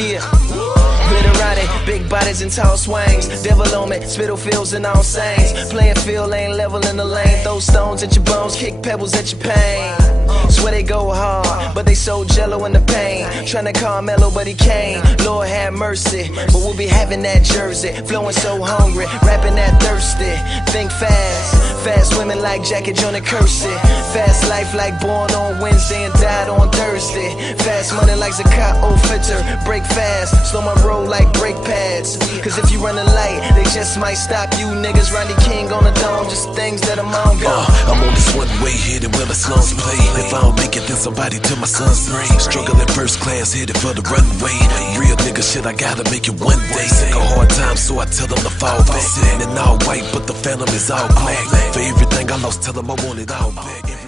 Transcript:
Yeah. Glitterati, big bodies and tall swings. Devil on me, spittle fields and all saints. Playing field, ain't level in the lane. Throw stones at your bones, kick pebbles at your pain. Swear they go hard, but they so jello in the pain. Tryna call Mellow, but he can't. Lord have mercy, but we'll be having that jersey. Flowing so hungry, rapping that thirsty. Think fast, fast women like Jackie Joyner Kersey. Fast life like born on Wednesday and died on Thursday. Fast money like Zakat Fitter. Break fast, slow my roll like brake pads. Cause if you running light, they just might stop you niggas. Rodney King on the dome, just things that I'm on go. I'm on this one way headed where the slums play. If I don't make it, then somebody till my son's brain. Struggling first class, headed for the runway. Real nigga shit, I gotta make it one day. Sick of hard times, so I tell them to fall back. Sitting in all white, but the phantom is all black. For everything I lost, tell them I want it all back.